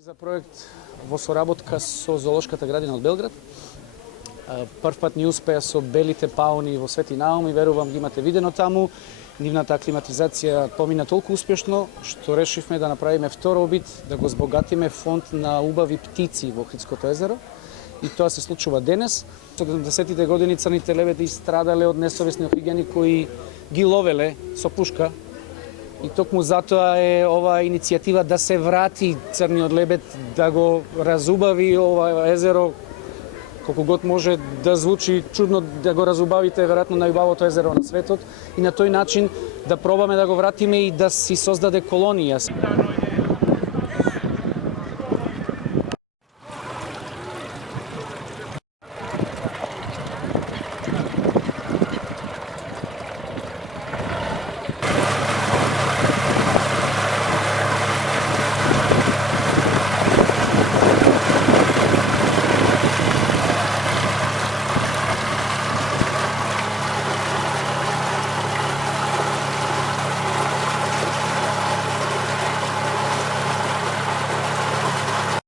За проект во соработка со Зоолошката градина од Белград. Првпат ни успеа со белите пауни во Свети Наум и верувам ги имате видено таму. Нивната аклиматизација помина толку успешно што решивме да направиме втор обид да го збогатиме фонд на убави птици во Охридското езеро. И тоа се случува денес. Со 70-тите години црните лебеди страдале од несовесни охриѓани кои ги ловеле со пушка. И токму затоа е оваа иницијатива да се врати црниот лебед, да го разубави ова езеро, колку год може да звучи чудно да го разубавите веројатно најубавото езеро на светот и на тој начин да пробаме да го вратиме и да си создаде колонија.